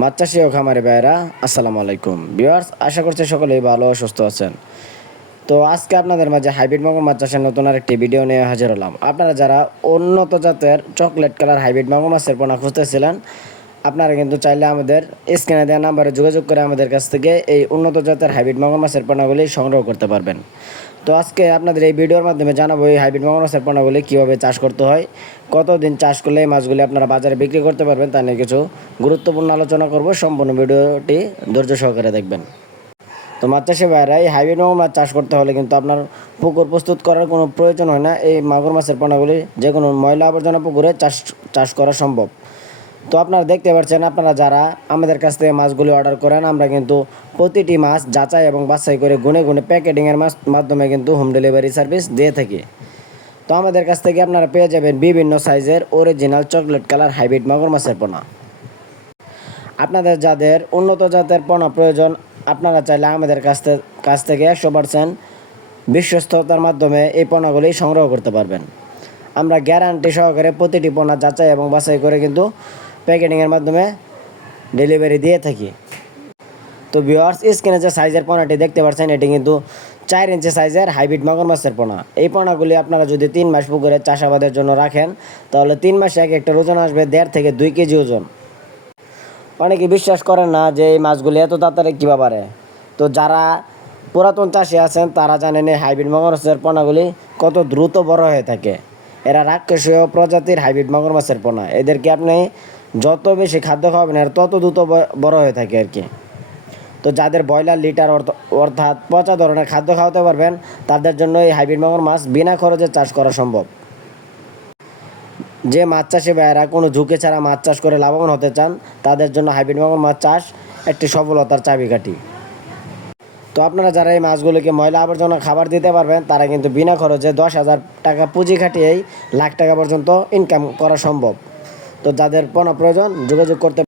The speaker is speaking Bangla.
মাছ চাষি ও খামারি ভাইরা আসসালামু আলাইকুম ভিউয়ার্স, আশা করছি সকলেই ভালো ও সুস্থ আছেন। তো আজকে আপনাদের মাঝে হাইব্রিড মাগুর মাছ চাষের নতুন আরেকটি ভিডিও নিয়ে হাজির হলাম। আপনারা যারা উন্নত জাতের চকলেট কালার হাইব্রিড মাগুর মাছের পোনা খুঁজতেছিলেন, আপনারা কিন্তু চাইলে আমাদের স্ক্রিনে দেওয়া নাম্বারে যোগাযোগ করে আমাদের কাছ থেকে এই উন্নত জাতের হাইব্রিড মাগুর মাছের পোনাগুলি সংগ্রহ করতে পারবেন। তো আজকে আপনাদের এই ভিডিওর মাধ্যমে জানাবো এই হাইব্রিড মাগুর মাছের পোনাগুলি কীভাবে চাষ করতে হয়, কতদিন চাষ করলে এই মাছগুলি আপনারা বাজারে বিক্রি করতে পারবেন তা নিয়ে কিছু গুরুত্বপূর্ণ আলোচনা করব। সম্পূর্ণ ভিডিওটি ধৈর্য সহকারে দেখবেন। তো মাছ চাষি ভাইরা, এই হাইব্রিড মাগুর মাছ চাষ করতে হলে কিন্তু আপনার পুকুর প্রস্তুত করার কোনো প্রয়োজন হয় না। এই মাগুর মাছের পোনাগুলি যে কোনো ময়লা আবর্জনা পুকুরে চাষ করা সম্ভব। তো আপনারা দেখতে পাচ্ছেন, আপনারা যারা আমাদের কাছ থেকে মাছগুলি অর্ডার করেন, আমরা কিন্তু প্রতিটি মাছ যাচাই এবং বাছাই করে গুনে গুনে প্যাকেটিংয়ের মাধ্যমে কিন্তু হোম ডেলিভারি সার্ভিস দিয়ে থাকি। তো আমাদের কাছ থেকে আপনারা পেয়ে যাবেন বিভিন্ন সাইজের অরিজিনাল চকলেট কালার হাইব্রিড মাগুর মাছের পোনা। আপনাদের যাদের উন্নত জাতের পোনা প্রয়োজন, আপনারা চাইলে আমাদের কাছ থেকে 100% বিশ্বস্ততার মাধ্যমে এই পোনাগুলি সংগ্রহ করতে পারবেন। আমরা গ্যারান্টি সহকারে প্রতিটি পোনা যাচাই এবং বাছাই করে কিন্তু প্যাকেটিংয়ের মাধ্যমে ডেলিভারি দিয়ে থাকি। তো ভিউয়ার্স, স্ক্রিনে যে সাইজের পোনাটি দেখতে পাচ্ছেন, এটি কিন্তু 4 ইঞ্চি সাইজের হাইব্রিড মাগুর মাছের পোনা। এই পোনাগুলি আপনারা যদি 3 মাস পুকুরে চাষাবাদের জন্য রাখেন, তাহলে 3 মাসে এক একটা ওজন আসবে 1.5 থেকে 2 কেজি ওজন। অনেকে বিশ্বাস করেন না যে এই মাছগুলি এত তাড়াতাড়ি কীভাবে পারে। তো যারা পুরাতন চাষি আছেন তারা জানেন এই হাইব্রিড মাগুর মাছের পোনাগুলি কত দ্রুত বড় হয়ে থাকে। এরা রাক্ষসীয় প্রজাতির হাইব্রিড মাগুর মাছের পোনা। এদেরকে আপনি যত বেশি খাদ্য খাওয়াবেন আর তত দ্রুত বড় হয়ে থাকে আর কি। তো যাদের ব্রয়লার লিটার অর্থাৎ পচা ধরনের খাদ্য খাওয়াতে পারবেন, তাদের জন্য এই হাইব্রিড মাগুর মাছ বিনা খরচে চাষ করা সম্ভব। যে মাছ চাষি ভাইয়েরা কোনো ঝুঁকি ছাড়া মাছ চাষ করে লাভবান হতে চান, তাদের জন্য হাইব্রিড মাগুর মাছ চাষ একটি সফলতার চাবিকাঠি। তো আপনারা যারা এই মাছগুলোকে ময়লা আবর্জনা খাবার দিতে পারবেন, তারা কিন্তু বিনা খরচে 10,000 টাকা পুঁজি খাটিয়েই লাখ টাকা পর্যন্ত ইনকাম করা সম্ভব। তো যাদের পোনা প্রয়োজন যোগাযোগ করতে